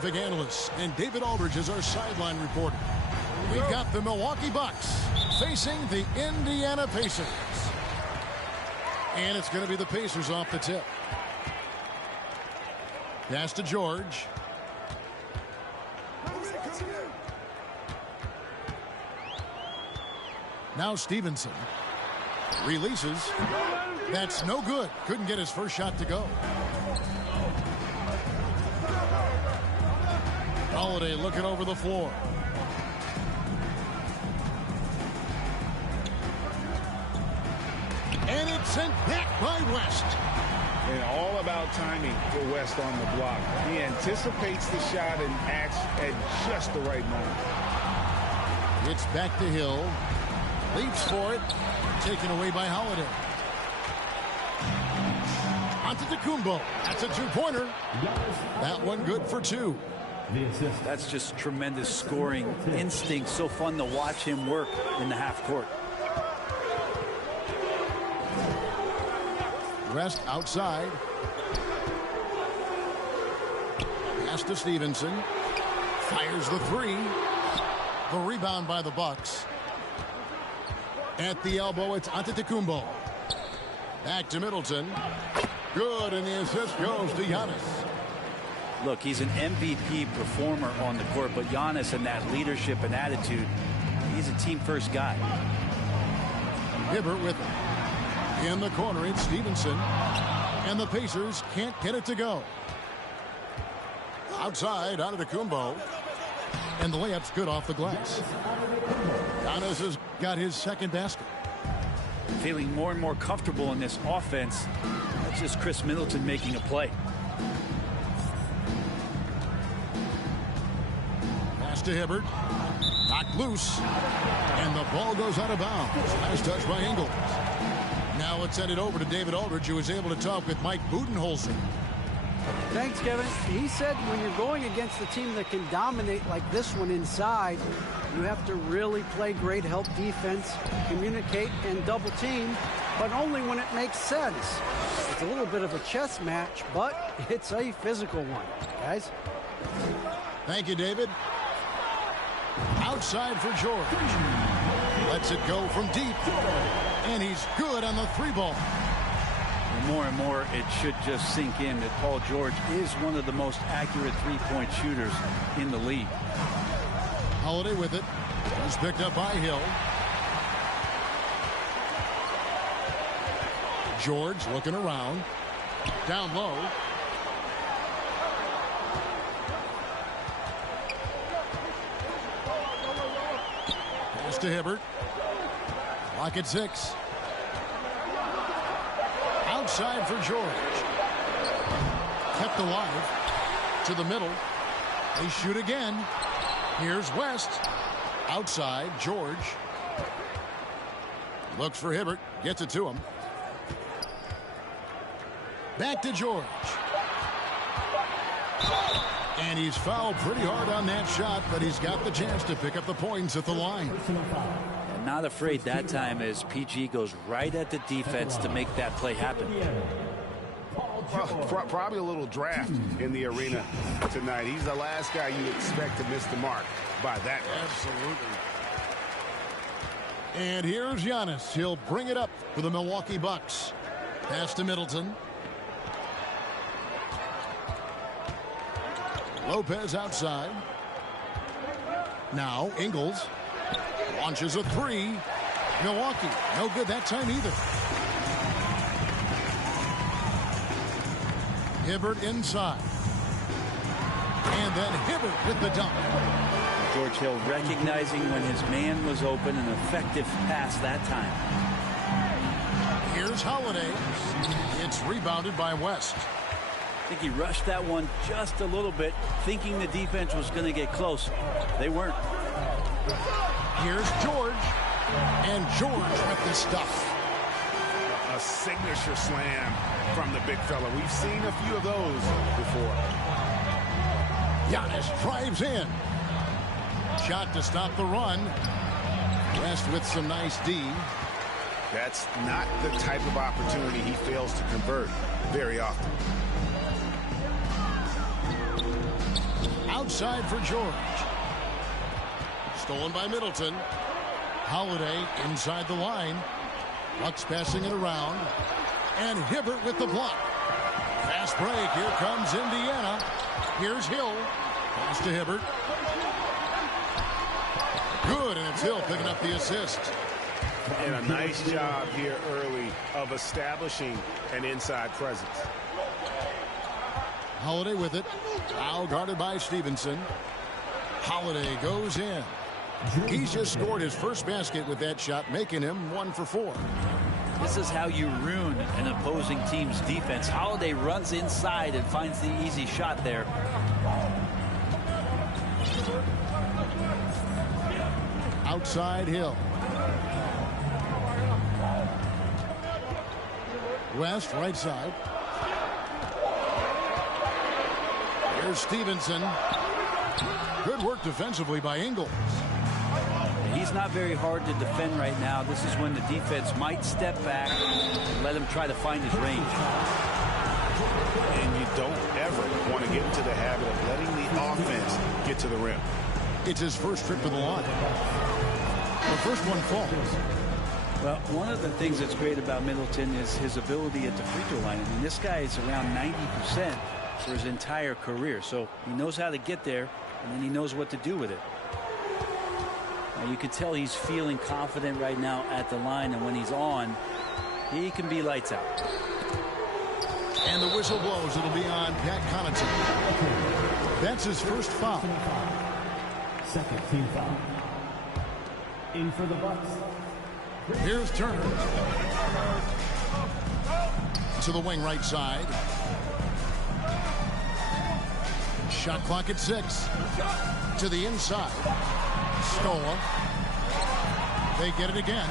terrific analysts, and David Aldridge is our sideline reporter. We've got the Milwaukee Bucks facing the Indiana Pacers. And it's going to be the Pacers off the tip. Pass to George. Now Stevenson releases. That's no good. Couldn't get his first shot to go. Holiday looking over the floor. And it's sent back by West. And all about timing for West on the block. He anticipates the shot and acts at just the right moment. It's back to Hill. Leaps for it. Taken away by Holiday. Antetokounmpo. That's a two-pointer. That one good for two. That's just tremendous scoring instinct. So fun to watch him work in the half court. West outside. Pass to Stevenson. Fires the three. The rebound by the Bucks. At the elbow, it's Antetokounmpo. Back to Middleton. Good, and the assist goes to Giannis. Look, he's an MVP performer on the court, but Giannis and that leadership and attitude, he's a team-first guy. Hibbert with it. In the corner, it's Stevenson. And the Pacers can't get it to go. Outside, Antetokounmpo. And the layup's good off the glass. Giannis has got his second basket. Feeling more and more comfortable in this offense. That's just Chris Middleton making a play. Pass to Hibbert. Knocked loose. And the ball goes out of bounds. Last touch by Ingles. Now let's send it over to David Aldridge, who was able to talk with Mike Budenholzer. Thanks, Kevin. He said when you're going against a team that can dominate like this one inside, you have to really play great help defense, communicate, and double team, but only when it makes sense. It's a little bit of a chess match, but it's a physical one, guys. Thank you, David. Outside for George. Lets it go from deep. And he's good on the three ball. More and more, it should just sink in that Paul George is one of the most accurate three-point shooters in the league. Holiday with it. He's picked up by Hill. George looking around. Down low. Pass to Hibbert. Lock at 6. Outside for George. Kept alive. To the middle. They shoot again. Here's West. Outside, George. Looks for Hibbert. Gets it to him. Back to George. And he's fouled pretty hard on that shot, but he's got the chance to pick up the points at the line. Not afraid that time as PG goes right at the defense to make that play happen. Probably a little draft in the arena tonight. He's the last guy you expect to miss the mark by that much. Absolutely. And here's Giannis. He'll bring it up for the Milwaukee Bucks. Pass to Middleton. Lopez outside. Now Ingles. Launches a three. Milwaukee, no good that time either. Hibbert inside. And then Hibbert with the dunk. George Hill recognizing when his man was open, an effective pass that time. Here's Holiday. It's rebounded by West. I think he rushed that one just a little bit, thinking the defense was going to get close. They weren't. Here's George. And George with the stuff. A signature slam from the big fella. We've seen a few of those before. Giannis drives in. Shot to stop the run. West with some nice D. That's not the type of opportunity he fails to convert very often. outside for George. Stolen by Middleton. Holiday inside the line. Bucks passing it around. And Hibbert with the block. Fast break. Here comes Indiana. Here's Hill. Pass to Hibbert. Good, and it's Hill picking up the assist. And a nice job here early of establishing an inside presence. Holiday with it. Now guarded by Stevenson. Holiday goes in. He's just scored his first basket with that shot, making him 1 for 4. This is how you ruin an opposing team's defense. Holiday runs inside and finds the easy shot there. Outside Hill. West, right side. Here's Stevenson. Good work defensively by Ingles. He's not very hard to defend right now. This is when the defense might step back and let him try to find his range. And you don't ever want to get into the habit of letting the offense get to the rim. It's his first trip to the line. The first one falls. Well, one of the things that's great about Middleton is his ability at the free throw line. I mean, this guy is around 90% for his entire career. So he knows how to get there, and then he knows what to do with it. Now, you can tell he's feeling confident right now at the line, and when he's on, he can be lights out. And the whistle blows. It'll be on Pat Connaughton. That's his first foul. Second team foul. In for the Bucks. Here's Turner. To the wing right side. Shot clock at 6. To the inside. Scola. They get it again.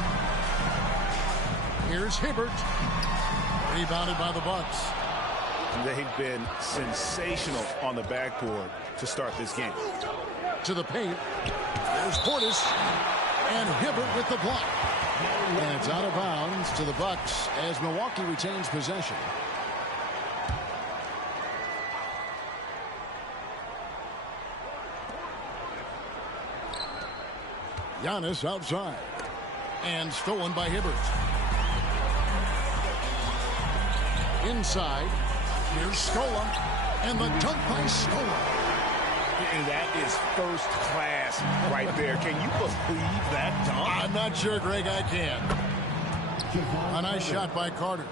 Here's Hibbert. Rebounded by the Bucks. They've been sensational on the backboard to start this game. To the paint. There's Portis. And Hibbert with the block. And it's out of bounds to the Bucks as Milwaukee retains possession. Giannis outside. And stolen by Hibbert. Inside. Here's Scola. And the dunk by Scola. And that is first class right there. Can you believe that dunk? I'm not sure, Greg, I can. A nice shot by Carter.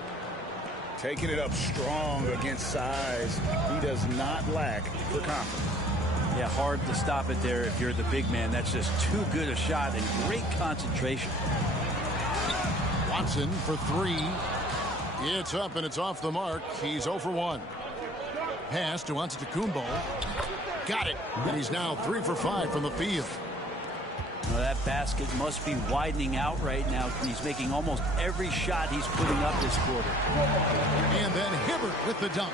Taking it up strong against size. He does not lack the confidence. Yeah, hard to stop it there if you're the big man. That's just too good a shot and great concentration. Watson for 3. It's up and it's off the mark. He's 0 for 1. Pass to Antetokounmpo. Got it. And he's now 3 for 5 from the field. Well, that basket must be widening out right now. He's making almost every shot he's putting up this quarter. And then Hibbert with the dunk.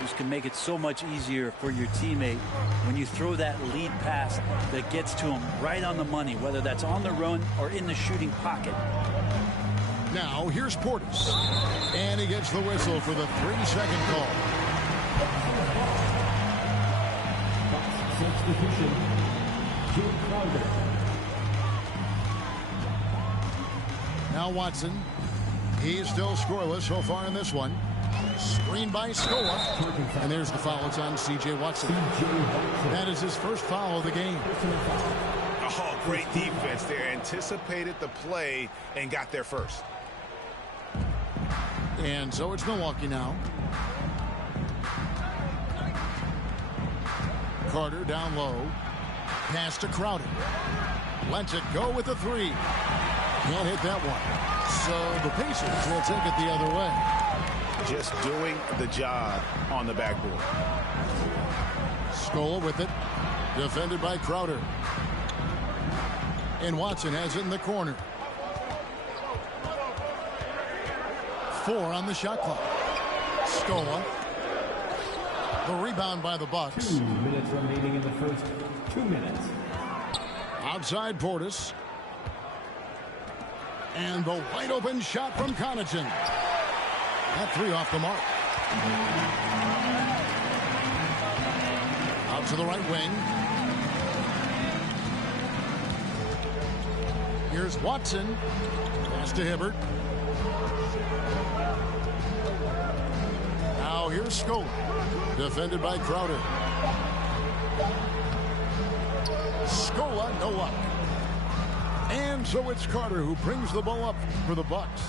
This can make it so much easier for your teammate when you throw that lead pass that gets to him right on the money, whether that's on the run or in the shooting pocket. Now here's Portis. And he gets the whistle for the 3-second call. Substitution. Jim Crowder. Now Watson. He's still scoreless so far in this one. Screen by Scola. And there's the foul. It's on C.J. Watson. That is his first foul of the game. Oh, great defense there. Anticipated the play and got there first. And so it's Milwaukee now. Carter down low. Pass to Crowder. Lets it go with the 3. Can't hit that one. So the Pacers will take it the other way. Just doing the job on the backboard. Scola with it. Defended by Crowder. And Watson has it in the corner. 4 on the shot clock. Scola. The rebound by the Bucks. 2 minutes remaining in the first 2 minutes. Outside Portis. And the wide open shot from Connaughton. That 3 off the mark. to the right wing. Here's Watson. Pass to Hibbert. Now here's Scola. Defended by Crowder. Scola, no luck. And so it's Carter who brings the ball up for the Bucks.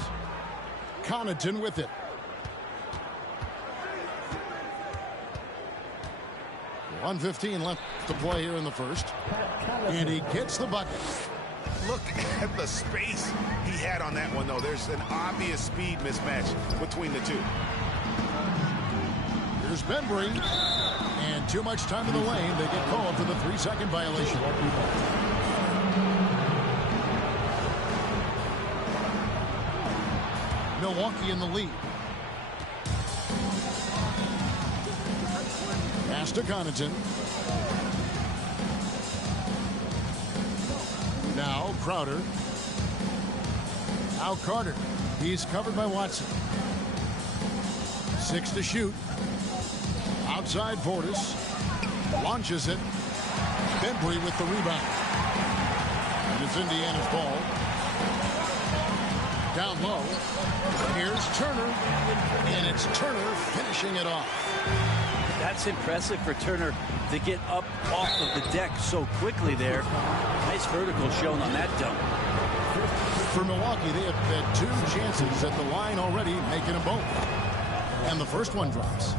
Connaughton with it. .115 left to play here in the first. And he gets the bucket. Look at the space he had on that one, though. There's an obvious speed mismatch between the two. Here's Bembry. And too much time in the lane. They get called for the 3-second violation. Milwaukee in the lead. Pass to Connaughton. Now Crowder. Now Carter. He's covered by Watson. 6 to shoot. Outside Portis. Launches it. Bembry with the rebound. And it's Indiana's ball. Down low. Here's Turner. And it's Turner finishing it off. That's impressive for Turner to get up off of the deck so quickly there. Nice vertical shown on that dunk. For Milwaukee, they have had 2 chances at the line already, making them both. And the first one drops.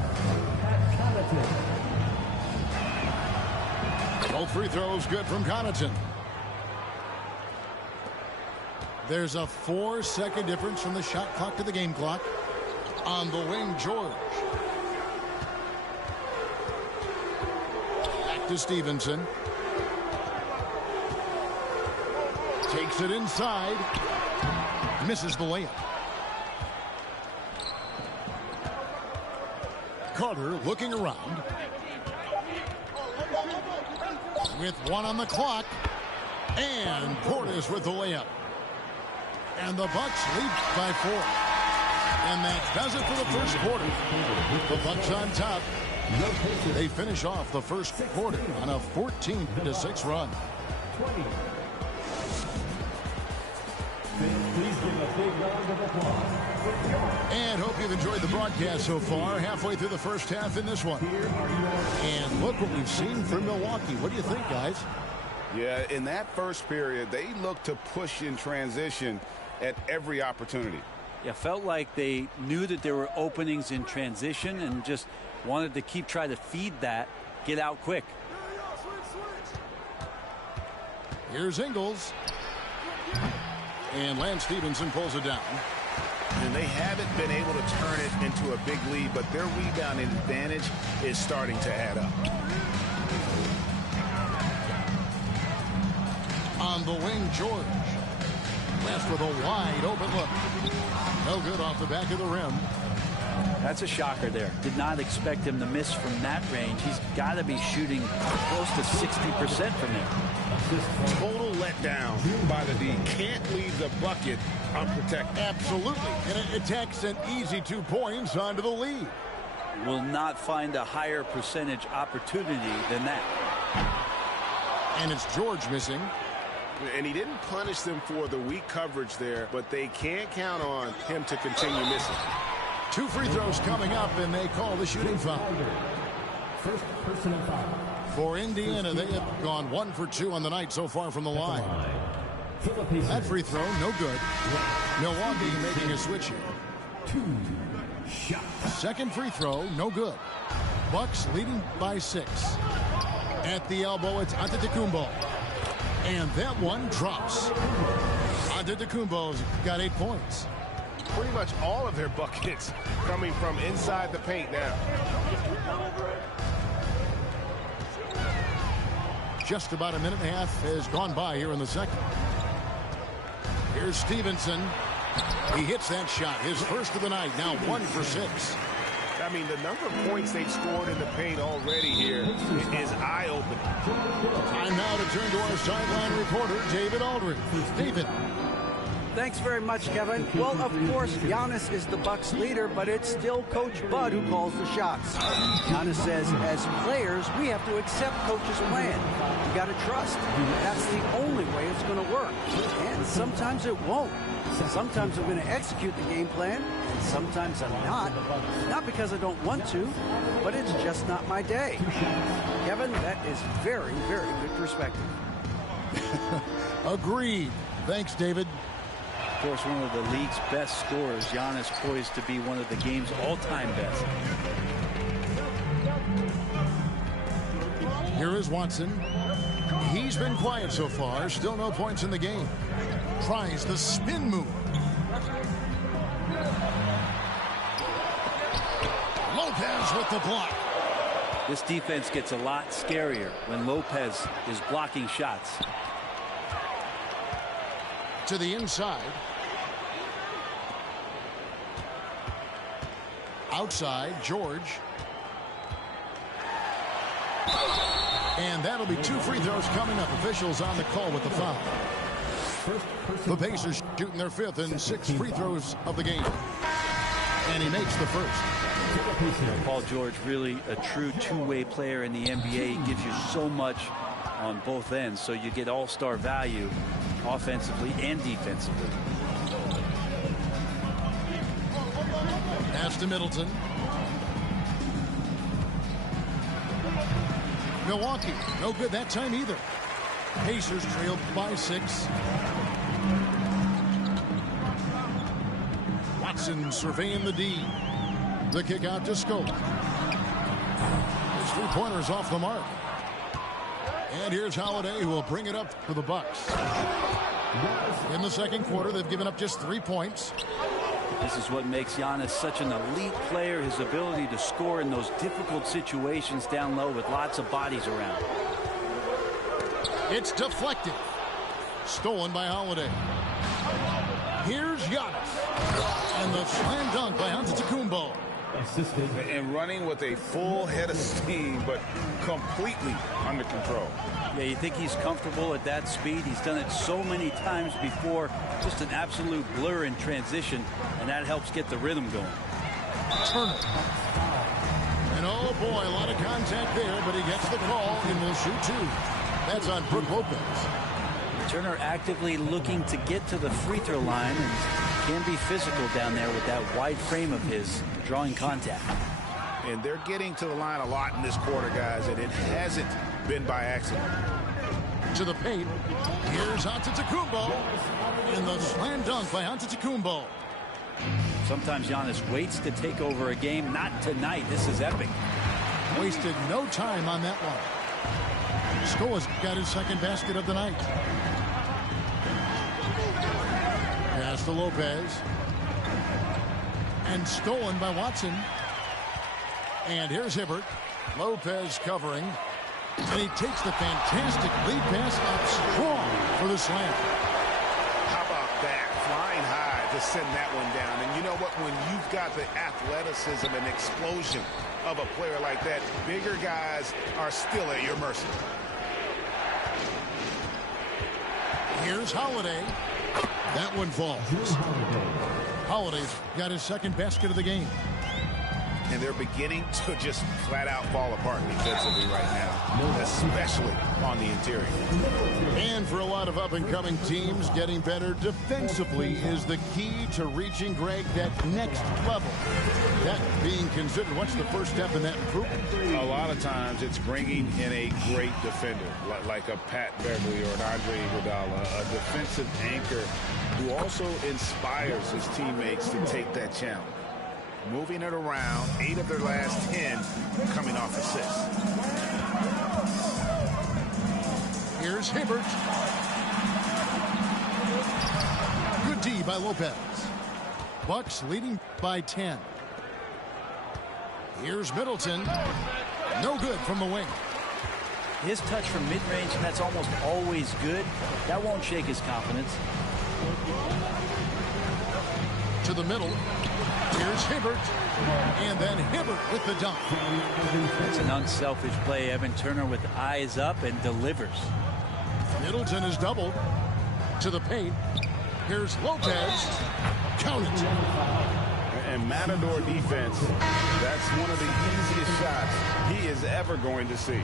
Both free throws good from Connaughton. There's a 4-second difference from the shot clock to the game clock. On the wing, George. Back to Stevenson. Takes it inside. Misses the layup. Carter looking around. With 1 on the clock. And Portis with the layup. And the Bucks lead by 4. And that does it for the first quarter. The Bucks on top. They finish off the first quarter on a 14-6 run. Please give a big round of applause. And hope you've enjoyed the broadcast so far. Halfway through the first half in this one. And look what we've seen from Milwaukee. What do you think, guys? Yeah, in that first period, they looked to push in transition at every opportunity. Yeah, felt like they knew that there were openings in transition and just wanted to keep trying to feed that, get out quick. Here's Ingles. And Lance Stevenson pulls it down. And they haven't been able to turn it into a big lead, but their rebounding advantage is starting to add up. On the wing, George. West with a wide open look. No good off the back of the rim. That's a shocker there. Did not expect him to miss from that range. He's got to be shooting close to 60% from there. Total letdown by the D. Can't leave the bucket unprotected. Absolutely. And it takes an easy 2 points onto the lead. Will not find a higher percentage opportunity than that. And it's George missing. And he didn't punish them for the weak coverage there, but they can't count on him to continue missing. 2 free throws coming up, and they call the shooting foul. First personal foul. For Indiana, they have gone 1 for 2 on the night so far from the line. That free throw, no good. Milwaukee making a switch here. 2 shots. Second free throw, no good. Bucks leading by 6. At the elbow, it's Antetokounmpo. And that one drops. Antetokounmpo's got 8 points. Pretty much all of their buckets coming from inside the paint now. Just about a minute and a half has gone by here in the second. Here's Stevenson. He hits that shot, his first of the night, now 1 for 6. I mean, the number of points they've scored in the paint already here is eye-opening. Time now to turn to our sideline reporter, David Aldridge. David. Thanks very much, Kevin. Well, of course, Giannis is the Bucks leader, but it's still Coach Bud who calls the shots. Giannis says, as players, we have to accept Coach's plan. You got to trust. That's the only way it's going to work. And sometimes it won't. Sometimes I'm going to execute the game plan, and sometimes I'm not. Not because I don't want to, but it's just not my day. Kevin, that is very, very good perspective. Agreed. Thanks, David. Of course, one of the league's best scorers, Giannis, poised to be one of the game's all-time best. Here is Watson. He's been quiet so far. Still no points in the game. Tries the spin move. Lopez with the block. This defense gets a lot scarier when Lopez is blocking shots. To the inside. Outside, George. And that'll be 2 free throws coming up. Officials on the call with the foul. The Pacers shooting their 5th and 6th free throws of the game. And he makes the first. Paul George, really a true two-way player in the NBA. He gives you so much on both ends, so you get all-star value offensively and defensively. Pass to Middleton. Milwaukee, no good that time either. Pacers trailed by 6. Watson surveying the D. The kick out to Scope. His 3-pointers off the mark. And here's Holiday, who will bring it up for the Bucks. In the second quarter, they've given up just 3 points. This is what makes Giannis such an elite player, his ability to score in those difficult situations down low with lots of bodies around. It's deflected. Stolen by Holiday. Here's Giannis. And the slam dunk by Antetokounmpo. And running with a full head of steam, but completely under control. Yeah, you think he's comfortable at that speed. He's done it so many times before. Just an absolute blur in transition, and that helps get the rhythm going. Turner. And oh boy, a lot of contact there, but he gets the call and will shoot 2. That's on Brook Lopez. Turner actively looking to get to the free throw line and can be physical down there with that wide frame of his, drawing contact. And they're getting to the line a lot in this quarter, guys, and it hasn't been by accident. To the paint. Here's Antetokounmpo. And the slam dunk by Antetokounmpo. Sometimes Giannis waits to take over a game. Not tonight. This is epic. Wasted no time on that one. Scoa's got his second basket of the night. Pass to Lopez. And stolen by Watson. And here's Hibbert. Lopez covering. And he takes the fantastic lead pass up strong for the slam. How about that? Flying high to send that one down. And you know what? When you've got the athleticism and explosion of a player like that, bigger guys are still at your mercy. Here's Holiday. That one falls. Holiday's got his second basket of the game. And they're beginning to just flat out fall apart defensively right now, especially on the interior. And for a lot of up-and-coming teams, getting better defensively is the key to reaching, Greg, that next level. That being considered, what's the first step in that improvement? A lot of times it's bringing in a great defender, like a Pat Beverly or an Andre Iguodala, a defensive anchor who also inspires his teammates to take that challenge. Moving it around, 8 of their last 10 coming off assists. Here's Hibbert. Good D by Lopez. Bucks leading by 10. Here's Middleton. No good from the wing. His touch from mid-range, that's almost always good. That won't shake his confidence. To the middle. Here's Hibbert. And then Hibbert with the dunk. It's an unselfish play. Evan Turner with eyes up and delivers. Middleton is doubled. To the paint. Here's Lopez. Count it. And Matador defense, that's one of the easiest shots he is ever going to see.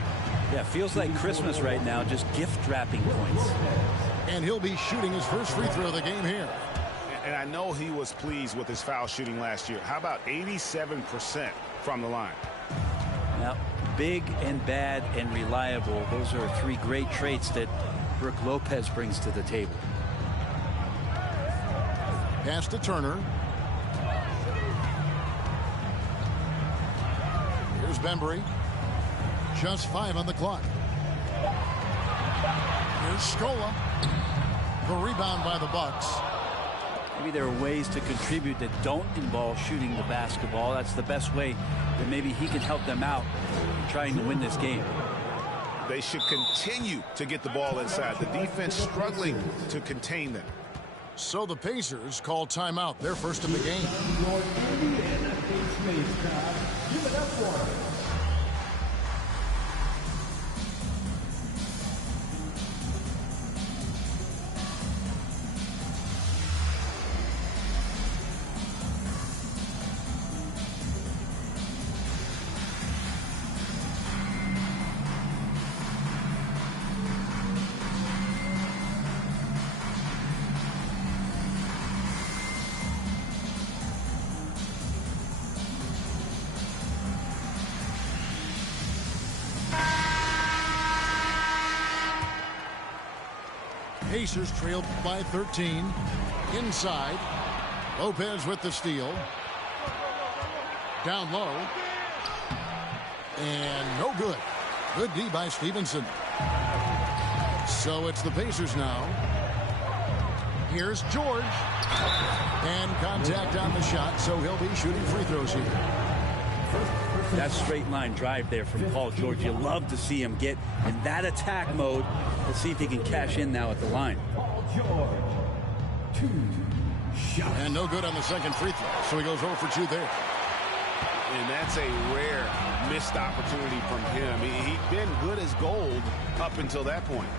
Yeah, feels like Christmas right now, just gift wrapping points. And he'll be shooting his first free throw of the game here. And I know he was pleased with his foul shooting last year. How about 87% from the line? Now, big and bad and reliable. Those are three great traits that Brook Lopez brings to the table. Pass to Turner. Here's Bembry. Just 5 on the clock. Here's Scola. The rebound by the Bucks. Maybe there are ways to contribute that don't involve shooting the basketball. That's the best way that maybe he can help them out in trying to win this game. They should continue to get the ball inside. The defense struggling to contain them. So the Pacers call timeout, their first of the game. Your Indiana Pacers crowd, give it up for them. Pacers trail by 13. Inside. Lopez with the steal. Down low. And no good. Good D by Stevenson. So it's the Pacers now. Here's George. And contact on the shot, so he'll be shooting free throws here. That straight line drive there from Paul George. You love to see him get in that attack mode. Let's see if he can cash in now at the line. Paul George, 2 shots. And no good on the second free throw, so he goes 0 for 2 there. And that's a rare missed opportunity from him. He'd been good as gold up until that point.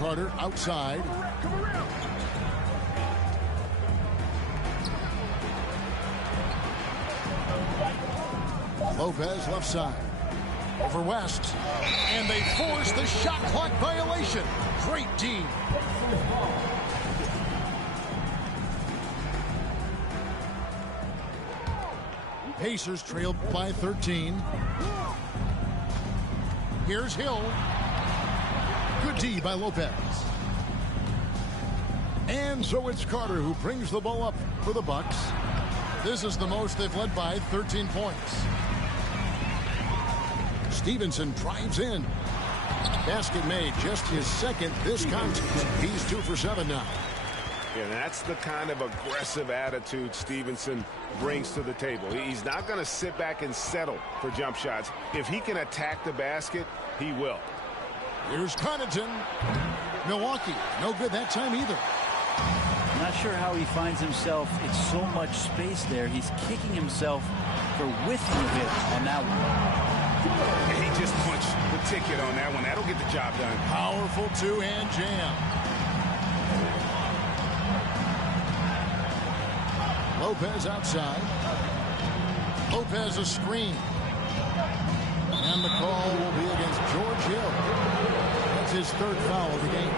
Carter outside. Lopez left side. Over West. And they force the shot clock violation. Great D. Pacers trail by 13. Here's Hill. Good D by Lopez. And so it's Carter who brings the ball up for the Bucks. This is the most they've led by 13 points. Stevenson drives in. Basket made, just his second this contest. He's 2 for 7 now. And that's the kind of aggressive attitude Stevenson brings to the table. He's not going to sit back and settle for jump shots. If he can attack the basket, he will. Here's Connaughton. Milwaukee, no good that time either. Not sure how he finds himself. It's so much space there. He's kicking himself for whiffing a bit on that one. And he just punched the ticket on that one. That'll get the job done. Powerful two-hand jam. Lopez outside. Lopez a screen. And the call will be against George Hill. That's his third foul of the game.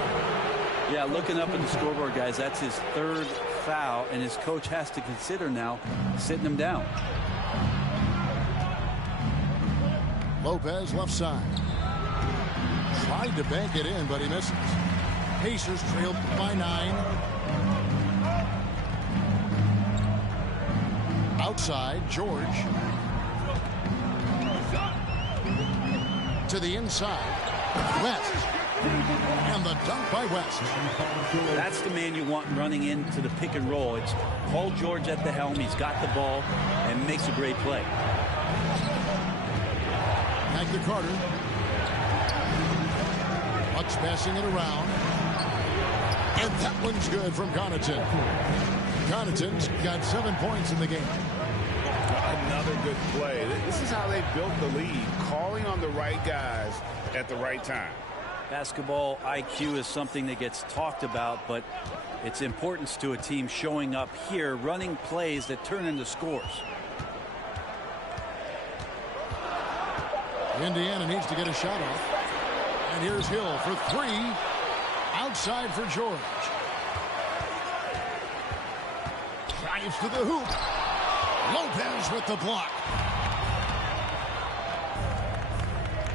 Yeah, looking up at the scoreboard, guys, that's his third foul, and his coach has to consider now sitting him down. Lopez left side. Tried to bank it in, but he misses. Pacers trailed by 9. Outside, George. To the inside. West. And the dunk by West. That's the man you want running into the pick and roll. It's Paul George at the helm. He's got the ball and makes a great play. Back to Carter. Bucks passing it around. And that one's good from Connaughton. Connaughton's got 7 points in the game. Another good play. This is how they built the lead, calling on the right guys at the right time. Basketball IQ is something that gets talked about, but its importance to a team showing up here, running plays that turn into scores. Indiana needs to get a shot off. And here's Hill for three. Outside for George. Drives to the hoop. Lopez with the block.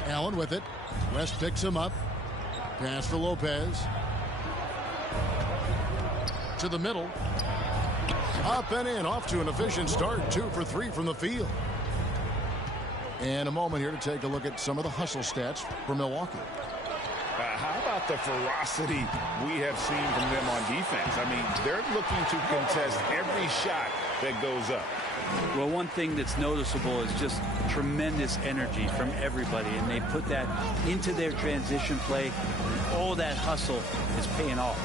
Allen with it. West picks him up. Pass to Lopez. To the middle. Up and in. Off to an efficient start. 2 for 3 from the field. And a moment here to take a look at some of the hustle stats for Milwaukee. How about the ferocity we have seen from them on defense? I mean, they're looking to contest every shot that goes up. Well, one thing that's noticeable is just tremendous energy from everybody, and they put that into their transition play. All that hustle is paying off.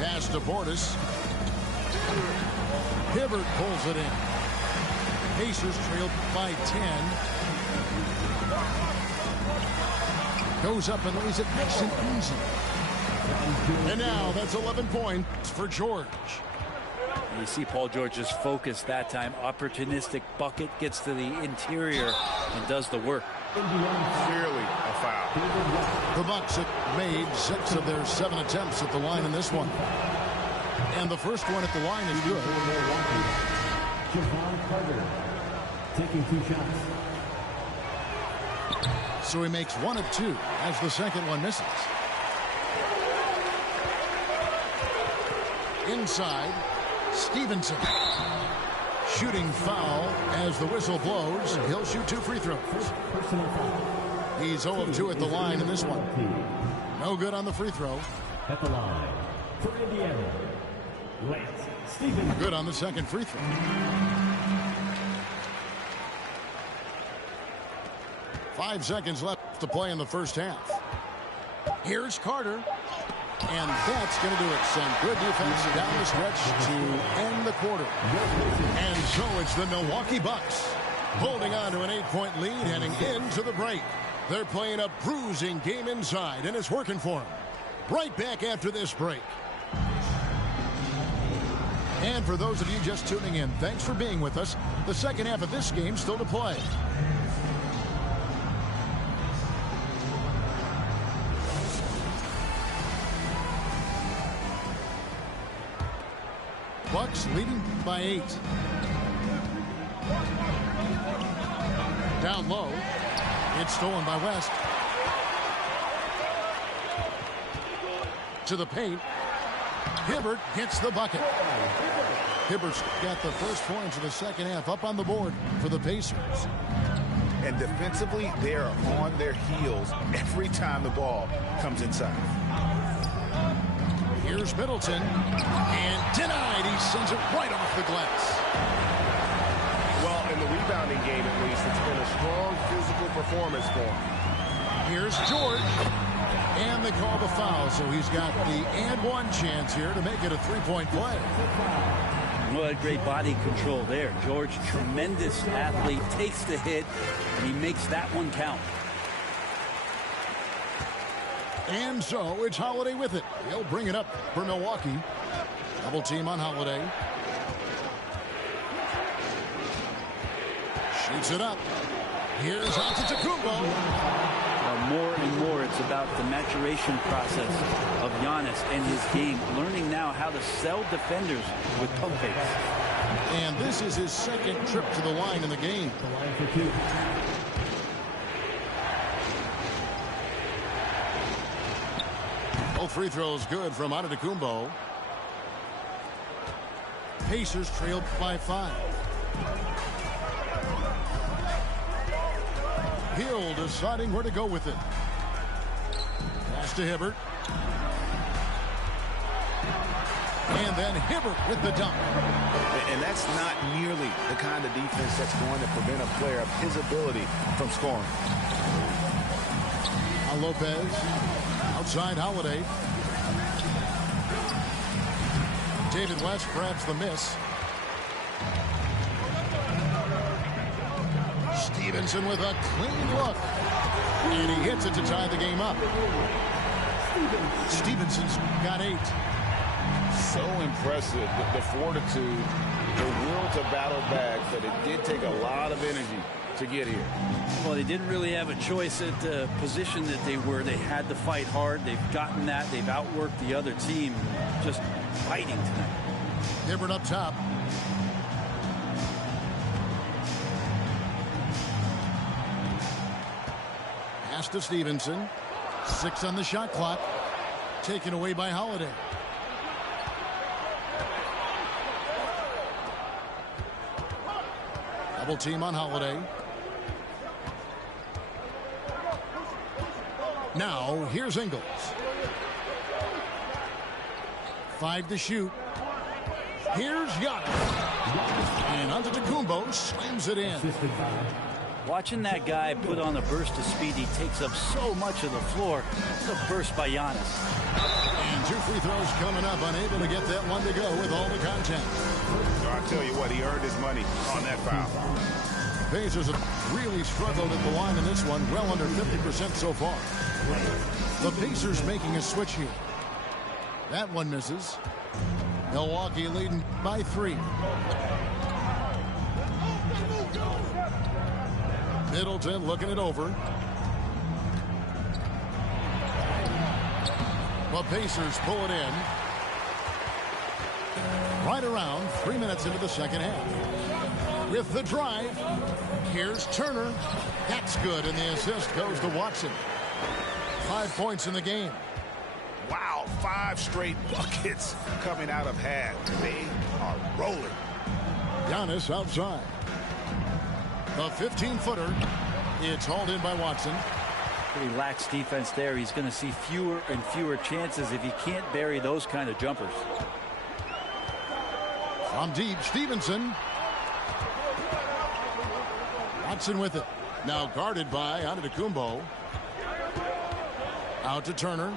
Pass to Portis. Hibbert pulls it in. Pacers trailed by 10. Goes up and lays it nice and easy. And now that's 11 points for George. You see Paul George's focus that time. Opportunistic bucket, gets to the interior and does the work. Clearly a foul. The Bucks have made 6 of their 7 attempts at the line in this one. And the first one at the line is good. Javon Carter taking 2 shots. So he makes 1 of 2 as the second one misses. Inside, Stevenson. Shooting foul as the whistle blows. He'll shoot 2 free throws. Personal foul. He's 0 of 2 at the line in this one. No good on the free throw. At the line for Indiana, Lance Stevenson. Good on the second free throw. Five seconds left to play in the first half. Here's Carter. And that's going to do it. Some good defense down the stretch to end the quarter. And so it's the Milwaukee Bucks holding on to an 8-point lead heading into the break. They're playing a bruising game inside, and it's working for them. Right back after this break. And for those of you just tuning in, thanks for being with us. The second half of this game still to play. Bucks leading by 8. Down low. It's stolen by West. To the paint. Hibbert gets the bucket. Hibbert's got the first points of the second half up on the board for the Pacers. And defensively, they are on their heels every time the ball comes inside. Here's Middleton. And denied. He sends it right off the glass. Well, in the rebounding game, at least, it's been a strong physical performance for him. Here's George. And they call the foul, so he's got the and one chance here to make it a three-point play. Well, great body control there. George, tremendous athlete, takes the hit, and he makes that one count. And so it's Holiday with it. He'll bring it up for Milwaukee. Double team on Holiday. Shoots it up. Here's Antetokounmpo. More and more, it's about the maturation process of Giannis and his game, learning now how to sell defenders with pump fakes. And this is his second trip to the line in the game. The line for 2. Both free throws good from Antetokounmpo. Pacers trailed by 5. Hill deciding where to go with it. Pass to Hibbert. And then Hibbert with the dunk. And that's not nearly the kind of defense that's going to prevent a player of his ability from scoring. Lopez. Outside Holiday. David West grabs the miss. Stevenson with a clean look. And he hits it to tie the game up. Stevenson's got 8. So impressive, the fortitude, the will to battle back, but it did take a lot of energy to get here. Well, they didn't really have a choice at the position that they were. They had to fight hard. They've gotten that. They've outworked the other team. Just fighting tonight. Hibbert up top. Pass to Stevenson. 6 on the shot clock. Taken away by Holiday. Double team on Holiday. Now, here's Ingles. 5 to shoot. Here's Giannis. And Antetokounmpo slams it in. Watching that guy put on a burst of speed, he takes up so much of the floor. It's a burst by Giannis. And 2 free throws coming up, unable to get that one to go with all the contact. So I'll tell you what, he earned his money on that foul. Pacers have really struggled at the line in this one, well under 50% so far. The Pacers making a switch here. That one misses. Milwaukee leading by 3. Middleton looking it over. The Pacers pull it in. Right around 3 minutes into the second half. With the drive, here's Turner. That's good, and the assist goes to Watson. 5 points in the game. Wow, 5 straight buckets coming out of half. They are rolling. Giannis outside. The 15-footer. It's hauled in by Watson. Pretty lax defense there. He's going to see fewer and fewer chances if he can't bury those kind of jumpers. From deep, Stevenson. Watson with it. Now guarded by Antetokounmpo. Out to Turner.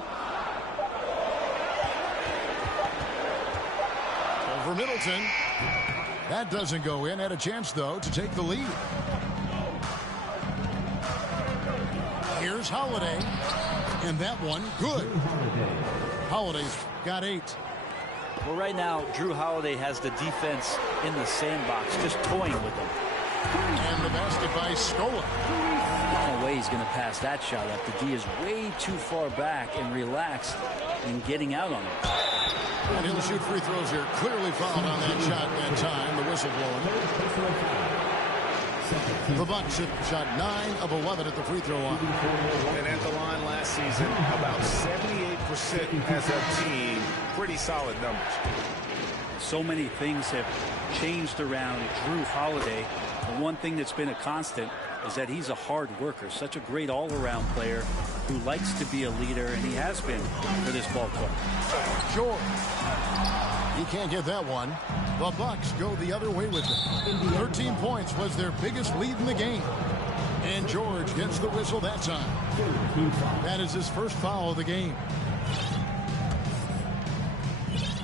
Over Middleton. That doesn't go in. Had a chance, though, to take the lead. Here's Holiday. And that one, good. Holiday's got 8. Well, right now, Drew Holiday has the defense in the sandbox, just toying with them. And the basket by Scola. No way he's going to pass that shot up. The D is way too far back and relaxed in getting out on it. And he'll shoot free throws here. Clearly fouled on that shot that time. The whistle blowing. The Bucks have shot 9 of 11 at the free throw line. And at the line last season, about 78% as a team. Pretty solid numbers. So many things have changed around Drew Holiday. The one thing that's been a constant is that he's a hard worker, such a great all-around player who likes to be a leader, and he has been for this ball club. George. He can't get that one. The Bucks go the other way with it. 13 points was their biggest lead in the game. And George gets the whistle that time. That is his first foul of the game.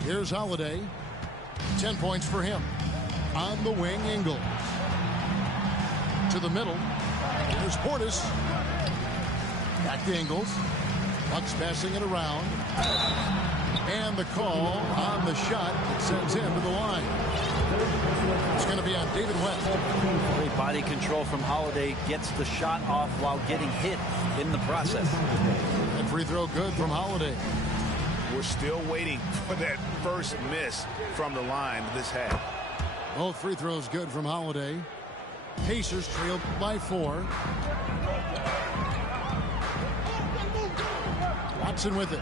Here's Holiday. 10 points for him. On the wing, Ingles. To the middle. Here's Portis. Back to Ingles. Bucks passing it around. And the call on the shot that sends him to the line. It's going to be on David West. Great body control from Holiday. Gets the shot off while getting hit in the process. And free throw good from Holiday. We're still waiting for that first miss from the line this half. Both free throws good from Holiday. Pacers trailed by 4. Watson with it.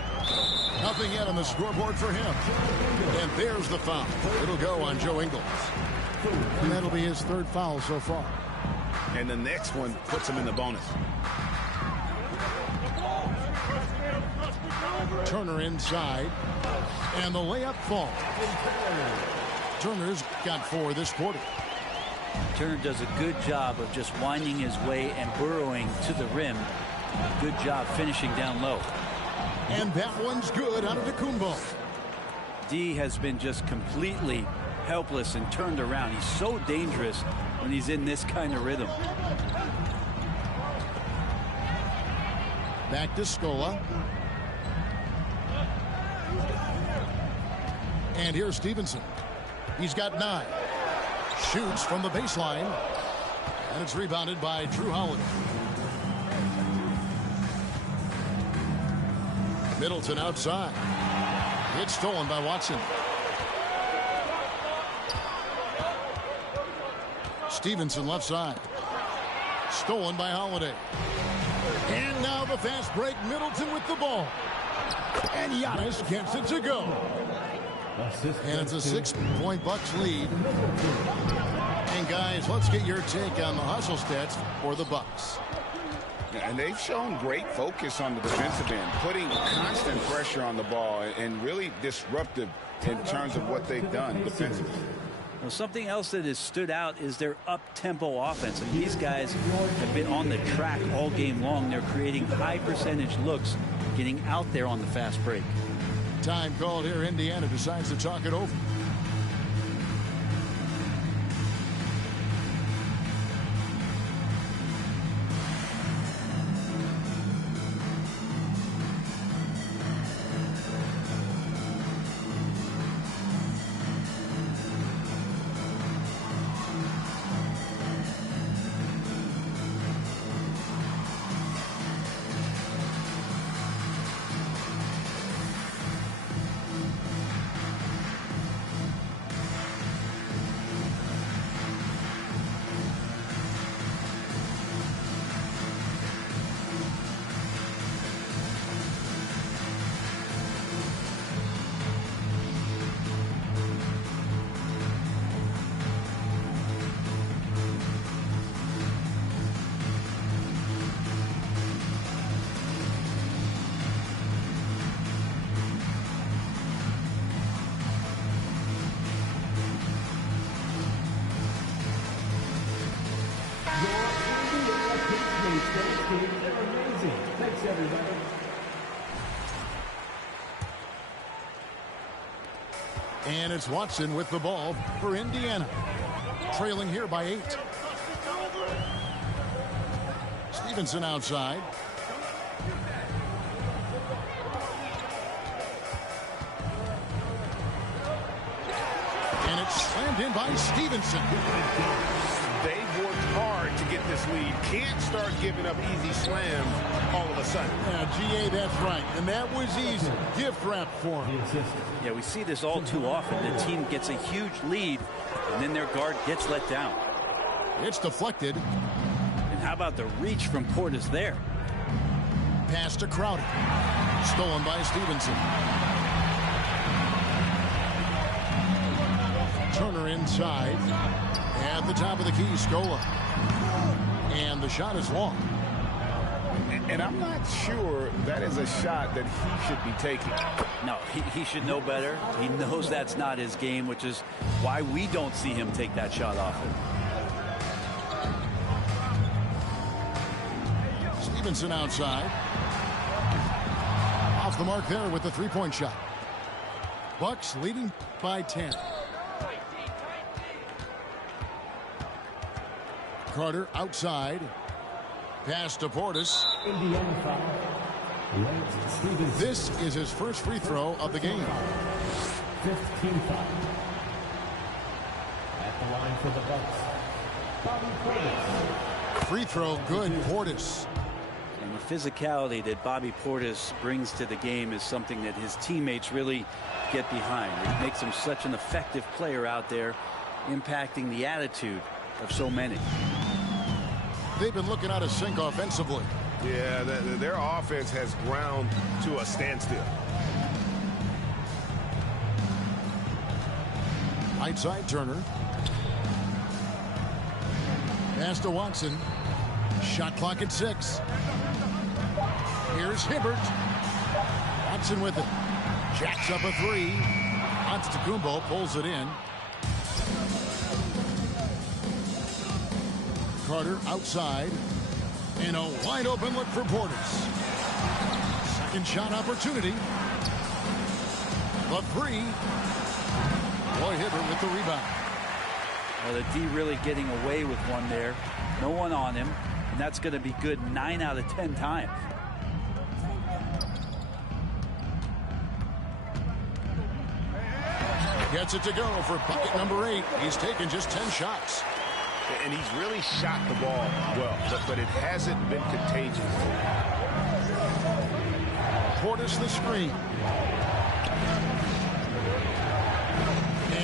Nothing yet on the scoreboard for him. And there's the foul. It'll go on Joe Ingles. And that'll be his 3rd foul so far. And the next one puts him in the bonus. Turner inside. And the layup falls. Turner's got 4 this quarter. Turner does a good job of just winding his way and burrowing to the rim. Good job finishing down low. And that one's good out of Antetokounmpo. D has been just completely helpless and turned around. He's so dangerous when he's in this kind of rhythm. Back to Scola. And here's Stevenson. He's got 9. Shoots from the baseline. And it's rebounded by Drew Holiday. Middleton outside. It's stolen by Watson. Stevenson left side. Stolen by Holiday. And now the fast break. Middleton with the ball. And Giannis gets it to go. And it's a 6-point Bucks lead. And guys, let's get your take on the hustle stats for the Bucks. And they've shown great focus on the defensive end, putting constant pressure on the ball and really disruptive in terms of what they've done defensively. Well, something else that has stood out is their up-tempo offense. And these guys have been on the track all game long. They're creating high percentage looks, getting out there on the fast break. Time called here. Indiana decides to talk it over. And it's Watson with the ball for Indiana. Trailing here by 8. Stevenson outside. And it's slammed in by Stevenson. They've worked hard to get this lead. Can't start giving up easy slams all of a sudden. Yeah, GA, that's right. And that was easy. Gift wrap for him. Yeah, we see this all too often. The team gets a huge lead, and then their guard gets let down. It's deflected. And how about the reach from Portis there? Pass to Crowder. Stolen by Stevenson. Turner inside. At the top of the key, Scola. And the shot is long. And I'm not sure that is a shot that he should be taking. No, he should know better. He knows that's not his game, which is why we don't see him take that shot often. Stevenson outside. Off the mark there with the three-point shot. Bucks leading by 10. Carter outside. Pass to Portis. This is his first free throw of the game. 15 foul. At the line for the Bucks, Bobby Portis. Free throw good, Portis. And the physicality that Bobby Portis brings to the game is something that his teammates really get behind. It makes him such an effective player out there, impacting the attitude of so many. They've been looking out of sync offensively. Yeah, their offense has ground to a standstill. Right side, Turner. Pass to Watson. Shot clock at 6. Here's Hibbert. Watson with it. Jacks up a 3. Antetokounmpo pulls it in. Carter outside. And a wide open look for Portis. Second shot opportunity. The 3. Roy Hibbert with the rebound. Well, the D really getting away with one there. No one on him, and that's going to be good 9 out of 10 times. Gets it to go for bucket number 8. He's taken just 10 shots. And he's really shot the ball well, but it hasn't been contagious. Portis the screen.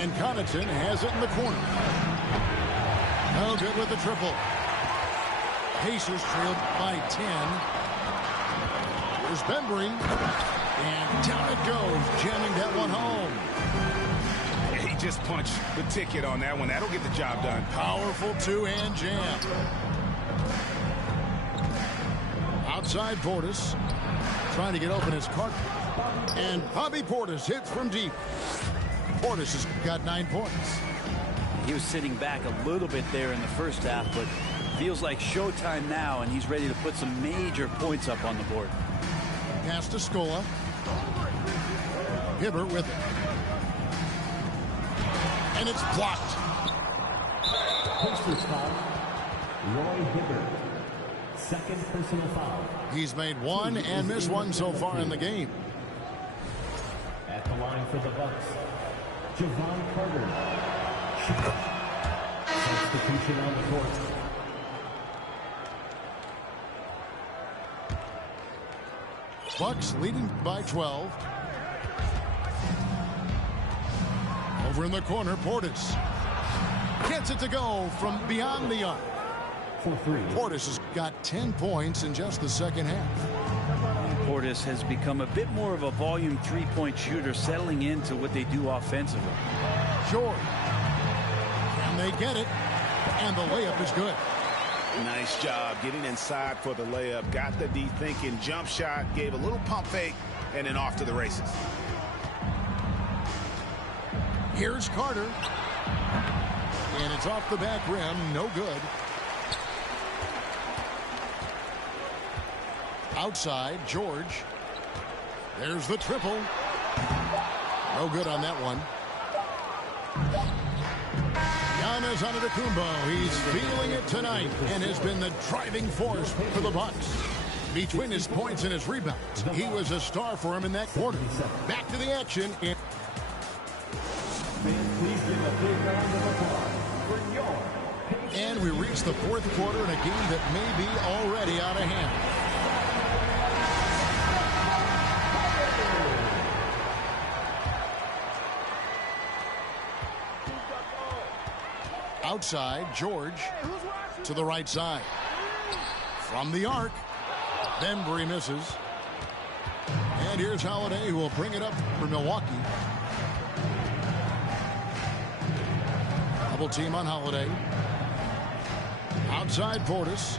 And Connaughton has it in the corner. No good with the triple. Pacers trailed by 10. Here's Bembry. And down it goes, jamming that one home. He just punched the ticket on that one. That'll get the job done. Powerful two-hand jam. Outside Portis. Trying to get open his Carter. And Bobby Portis hits from deep. Portis has got 9 points. He was sitting back a little bit there in the first half, but feels like showtime now, and he's ready to put some major points up on the board. Pass to Scola. Hibbert with it. And it's blocked. Pacers foul. Roy Hibbert. Second personal foul. He's made 1 and missed 1 so far in the game. At the line for the Bucks, Javon Carter. Substitution on the court. Bucks leading by 12. Over in the corner, Portis gets it to go from beyond the arc. For 3. Portis has got 10 points in just the second half. Portis has become a bit more of a volume three-point shooter, settling into what they do offensively. George. Can they get it? And the layup is good. Nice job getting inside for the layup. Got the D thinking, jump shot, gave a little pump fake, and then off to the races. Here's Carter. And it's off the back rim. No good. Outside, George. There's the triple. No good on that one. Giannis Antetokounmpo. He's feeling it tonight and has been the driving force for the Bucks. Between his points and his rebounds, he was a star for him in that quarter. Back to the action. Please give a big round of applause for your Pacers. And we reach the fourth quarter in a game that may be already out of hand. Outside, George to the right side. From the arc, Bembry misses. And here's Holiday, who will bring it up for Milwaukee. Double team on Holiday. Outside, Portis.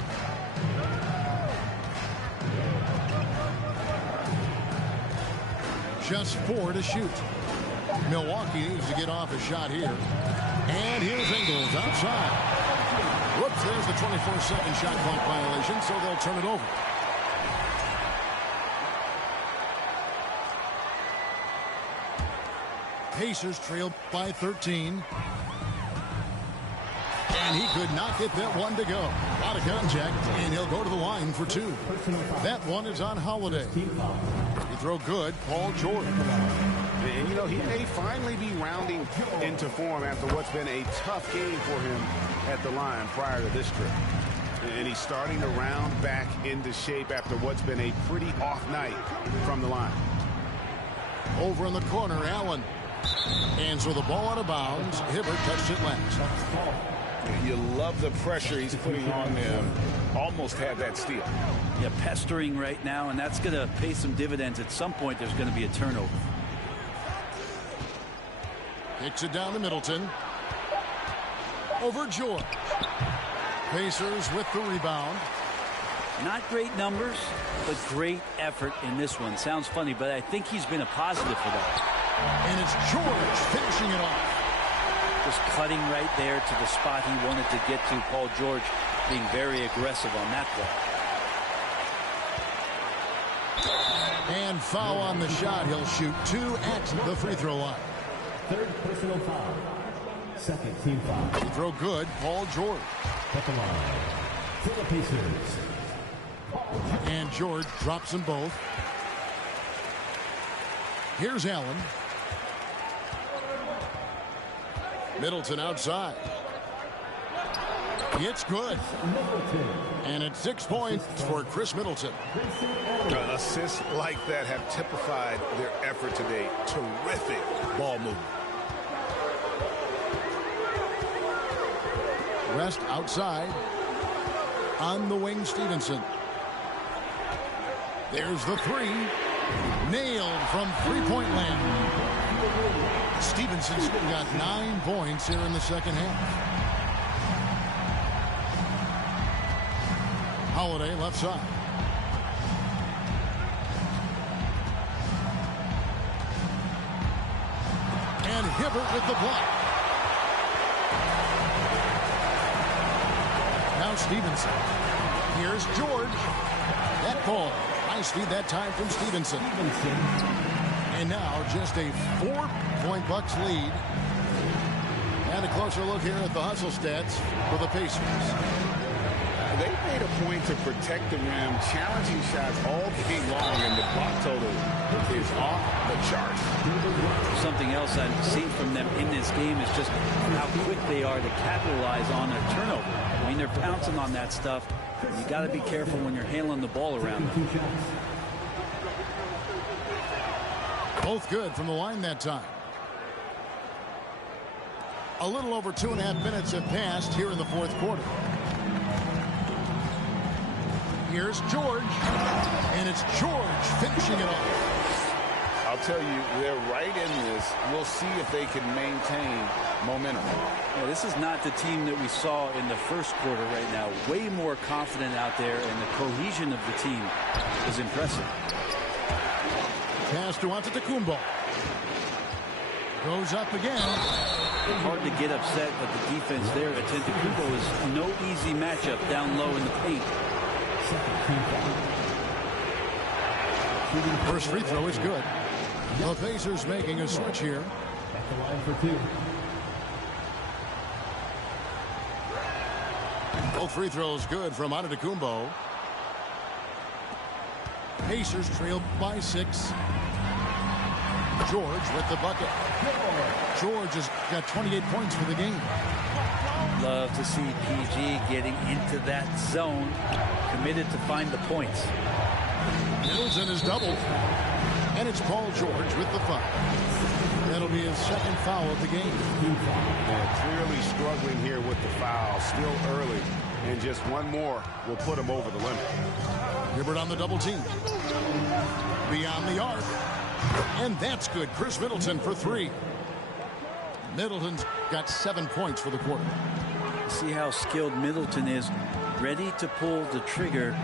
Just 4 to shoot. Milwaukee needs to get off a shot here. And here's Ingles outside. Whoops, there's the 24-second shot clock violation, so they'll turn it over. Pacers trailed by 13. And he could not get that one to go. Out of contact, and he'll go to the line for 2. That one is on Holiday. You throw good, Paul George. And, you know, he may finally be rounding into form after what's been a tough game for him at the line prior to this trip. And he's starting to round back into shape after what's been a pretty off night from the line. Over in the corner, Allen. And so the ball out of bounds. Hibbert touched it last. You love the pressure he's putting on them. Almost had that steal. Yeah, pestering right now, and that's going to pay some dividends. At some point, there's going to be a turnover. Kicks it down to Middleton. Over George. Pacers with the rebound. Not great numbers, but great effort in this one. Sounds funny, but I think he's been a positive for that. And it's George finishing it off. Just cutting right there to the spot he wanted to get to. Paul George being very aggressive on that play. And foul on the shot. He'll shoot 2 at the free throw line. Third personal foul. Second team foul. Free throw good. Paul George. At the line for the Pacers. And George drops them both. Here's Allen. Middleton outside. It's good. And it's 6 points for Chris Middleton. Assists like that have typified their effort today. Terrific ball movement. Rest outside. On the wing, Stevenson. There's the three. Nailed from three-point land. Stevenson's got 9 points here in the second half. Holiday left side. And Hibbert with the block. Now Stevenson. Here's George. That ball. Nice feed that time from Stevenson. And now just a 4-point Bucks lead. And a closer look here at the hustle stats for the Pacers. They made a point to protect the rim, challenging shots all game long, and the block total is off the charts. Something else I've seen from them in this game is just how quick they are to capitalize on a turnover. I mean, they're pouncing on that stuff. You got to be careful when you're handling the ball around them. Both good from the line that time. A little over 2.5 minutes have passed here in the fourth quarter. Here's George, and it's George finishing it off. I'll tell you, they're right in this. We'll see if they can maintain momentum. Yeah, this is not the team that we saw in the first quarter right now. Way more confident out there, and the cohesion of the team is impressive. Pass to Antetokounmpo. Goes up again. Hard to get upset at the defense there. Antetokounmpo is no easy matchup down low in the paint. First free throw is good. The Pacers making a switch here. At the line for 2. Both free throws good from Antetokounmpo. Pacers trail by 6. George with the bucket. George has got 28 points for the game. Love to see PG getting into that zone, committed to find the points. Middleton is doubled, and it's Paul George with the foul. That'll be his second foul of the game. Yeah, clearly struggling here with the foul, still early, and just one more will put him over the limit. Hibbert on the double team. Beyond the arc, and that's good. Chris Middleton for 3. Middleton's got 7 points for the quarter. See how skilled Middleton is, ready to pull the trigger,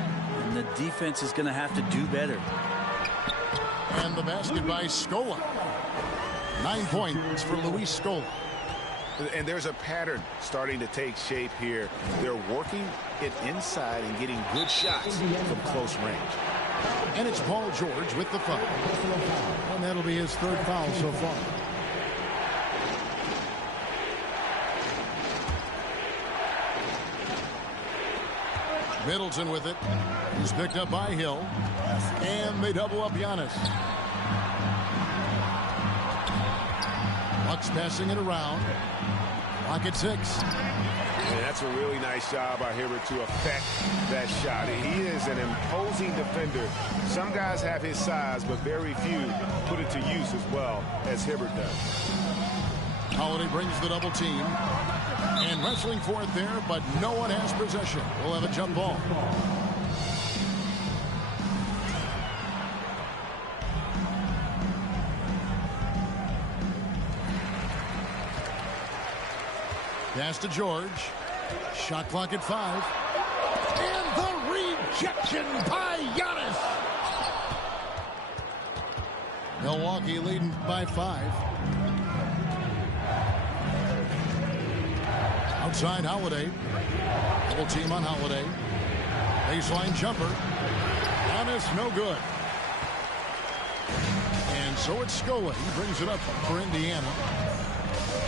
and the defense is going to have to do better. And the basket by Scola. 9 points for Luis Scola. And there's a pattern starting to take shape here. They're working it inside and getting good shots from close range. And it's Paul George with the foul. And that'll be his 3rd foul so far. Middleton with it. He's picked up by Hill. And they double up Giannis. Bucks passing it around. Clock at 6. And that's a really nice job by Hibbert to affect that shot. He is an imposing defender. Some guys have his size, but very few put it to use as well as Hibbert does. Holiday brings the double team. And wrestling for it there, but no one has possession. We'll have a jump ball. Pass to George. Shot clock at 5. And the rejection by Giannis. Milwaukee leading by 5. Outside Holiday. Double team on Holiday. Baseline jumper. Giannis no good. And so it's Scola. He brings it up for Indiana.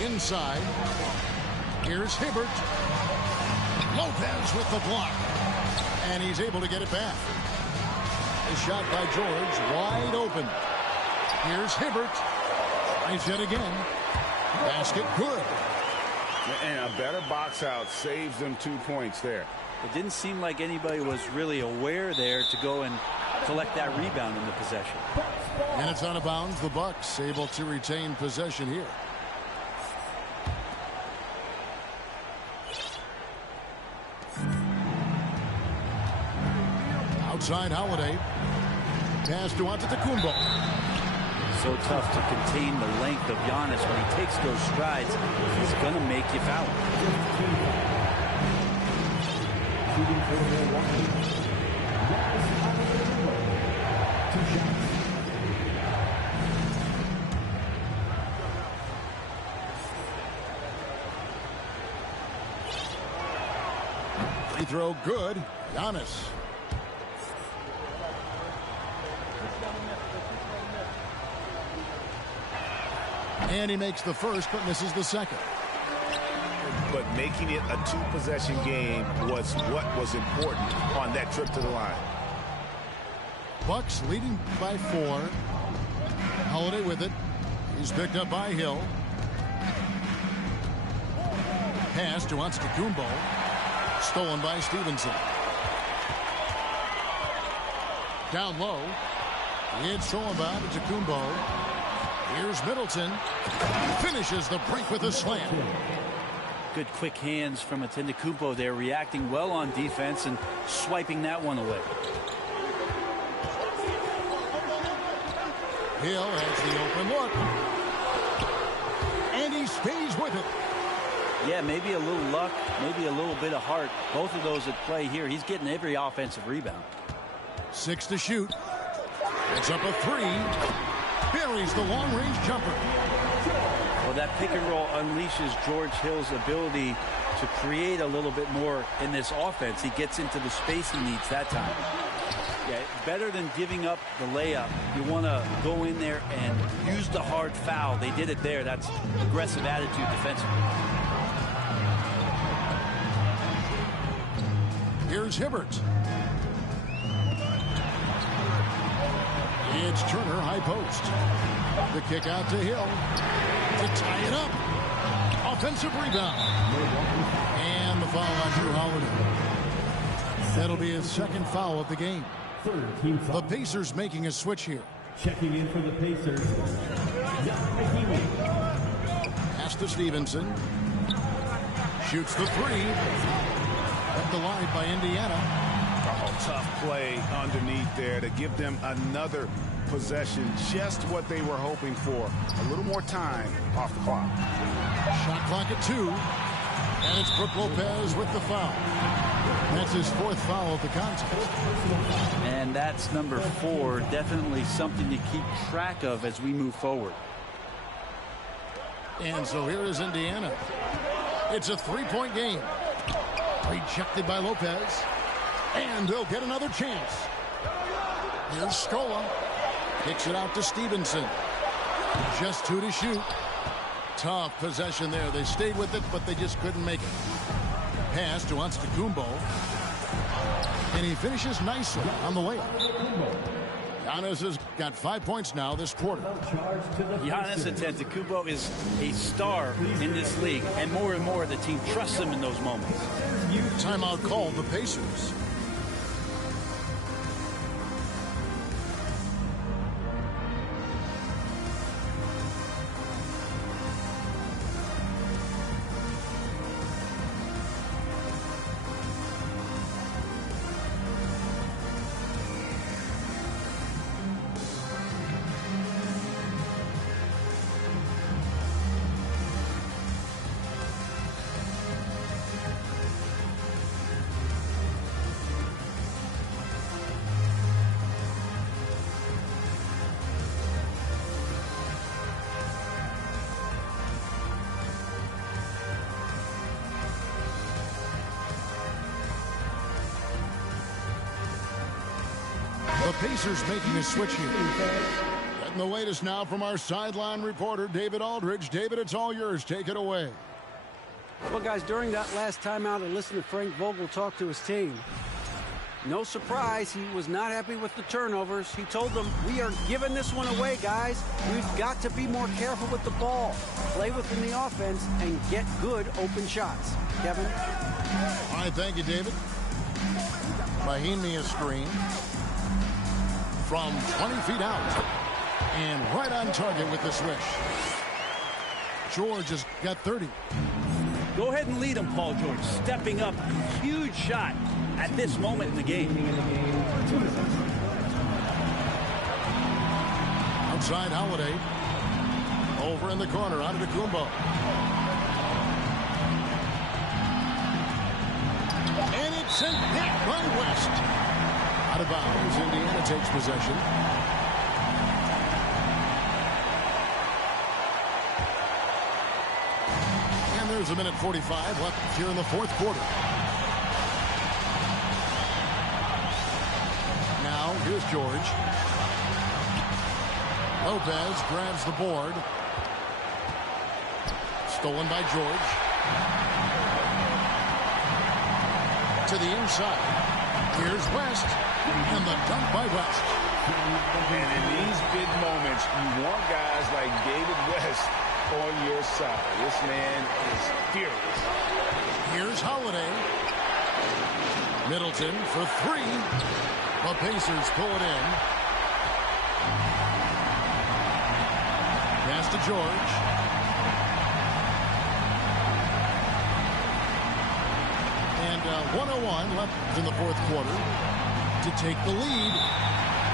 Inside. Here's Hibbert. Lopez with the block. And he's able to get it back. A shot by George. Wide open. Here's Hibbert. Tries it again. Basket good. And a better box out saves them 2 points there. It didn't seem like anybody was really aware there to go and collect that rebound in the possession. And it's out of bounds. The Bucks able to retain possession here. Outside Holiday. Pass to Antetokounmpo. So tough to contain the length of Giannis. When he takes those strides, he's going to make you foul. Shooting for Milwaukee. Giannis Antetokounmpo. 2 shots. Free throw good. Giannis. And he makes the first but misses the second. But making it a 2-possession game was what was important on that trip to the line. Bucks leading by 4. Holiday with it. He's picked up by Hill. Pass to Antetokounmpo. Stolen by Stevenson. Down low. It's thrown by Antetokounmpo. Here's Middleton. Finishes the break with a slam. Good quick hands from Antetokounmpo there, reacting well on defense and swiping that one away. Hill has the open look. And he stays with it. Yeah, maybe a little luck, maybe a little bit of heart. Both of those at play here. He's getting every offensive rebound. 6 to shoot. It's up a 3. Buries the long-range jumper. Well, that pick and roll unleashes George Hill's ability to create a little bit more in this offense. He gets into the space he needs that time. Yeah, better than giving up the layup. You want to go in there and use the hard foul. They did it there. That's aggressive attitude defensively. Here's Hibbert. It's Turner, high post. The kick out to Hill to tie it up. Offensive rebound. And the foul on Jrue Holiday. That'll be his second foul of the game. Third team foul. The Pacers making a switch here. Checking in for the Pacers. Zach McKeely. Pass to Stevenson. Shoots the 3. Up the line by Indiana. Oh, tough play underneath there to give them another possession. Just what they were hoping for. A little more time off the clock. Shot clock at 2. And it's Brook Lopez with the foul. That's his 4th foul of the contest. And that's number 4. Definitely something to keep track of as we move forward. And so here is Indiana. It's a 3-point game. Rejected by Lopez. And they'll get another chance. Here's Scola. Kicks it out to Stevenson. Just 2 to shoot. Tough possession there. They stayed with it, but they just couldn't make it. Pass to Antetokounmpo. And he finishes nicely on the layup. Giannis has got 5 points now this quarter. Giannis Antetokounmpo is a star in this league, and more the team trusts him in those moments. Timeout called the Pacers. The Pacers making a switch here. And the latest now from our sideline reporter, David Aldridge. David, it's all yours. Take it away. Well, guys, during that last timeout, I listened to Frank Vogel talk to his team. No surprise, he was not happy with the turnovers. He told them, we are giving this one away, guys. We've got to be more careful with the ball, play within the offense, and get good open shots. Kevin? All right, thank you, David. Mahinmi a screen from 20 feet out. And right on target with the swish. George has got 30. Go ahead and lead him, Paul George. Stepping up, huge shot at this moment in the game. Outside Holiday. Over in the corner, out of Kumbo. And it's sent back by West. Out of bounds, Indiana takes possession. And there's a minute 45 left here in the fourth quarter. Now, here's George. Lopez grabs the board. Stolen by George. To the inside. Here's West. And the dunk by West. And in these big moments, you want guys like David West on your side. This man is fearless. Here's Holiday. Middleton for three. The Pacers pull it in. Pass to George. And 1:01 left in the fourth quarter to take the lead.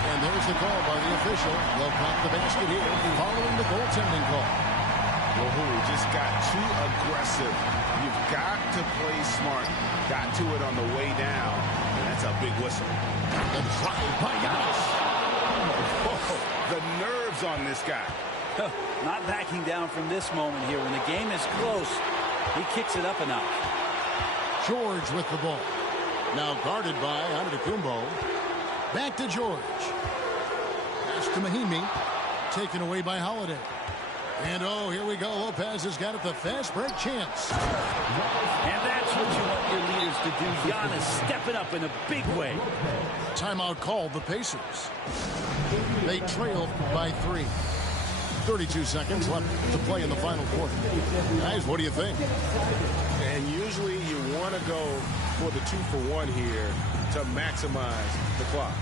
And there's the call by the official. They'll pop the basket here following the goaltending call. Wahoo just got too aggressive. You've got to play smart. Got to it on the way down. And that's a big whistle. The drive by Giannis. Oh, the nerves on this guy. Not backing down from this moment here. When the game is close, he kicks it up a notch. George with the ball. Now guarded by Antetokounmpo. Back to George. Pass to Mahinmi. Taken away by Holiday. And oh, here we go. Lopez has got it. The fast break chance. And that's what you want your leaders to do. Giannis stepping up in a big way. Timeout called the Pacers. They trail by 3. 32 seconds left to play in the final quarter. Guys, what do you think? And usually you want to go for the 2-for-1 here to maximize the clock.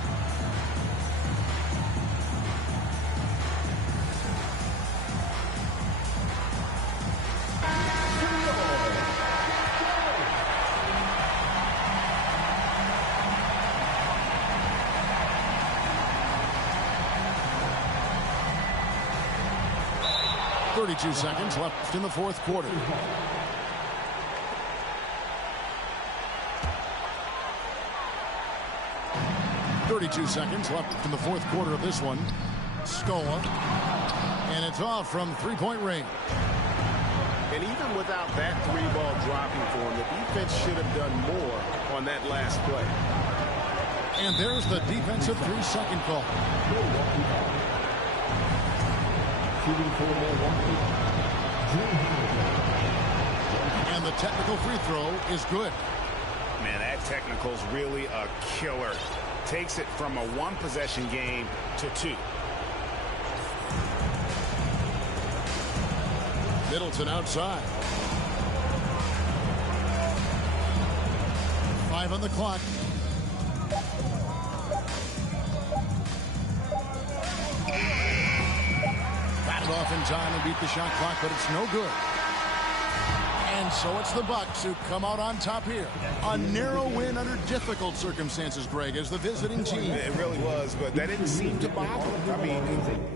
.32 seconds left in the fourth quarter. .32 seconds left in the fourth quarter of this one. Scola. And it's off from three-point range. And even without that three ball dropping for him, the defense should have done more on that last play. And there's the defensive 3-second call. And the technical free throw is good. Man, that technical's really a killer. Takes it from a one-possession game to 2. Middleton outside. 5 on the clock. Got it off in time and beat the shot clock, but it's no good. And so it's the Bucks who come out on top here. A narrow win under difficult circumstances, Greg, as the visiting team. It really was, but that didn't seem to bother him. I mean,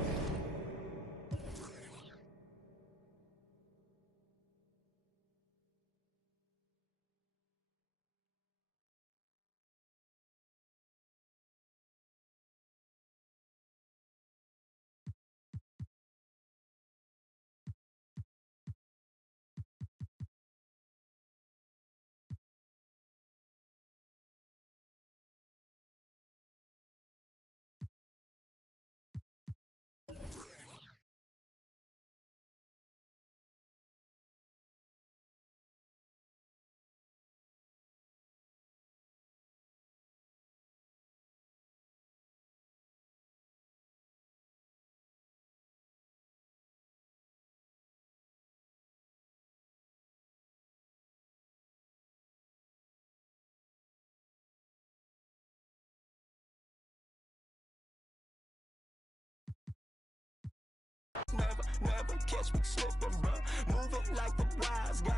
catch me slipping, bruh. Moving like the wise guy.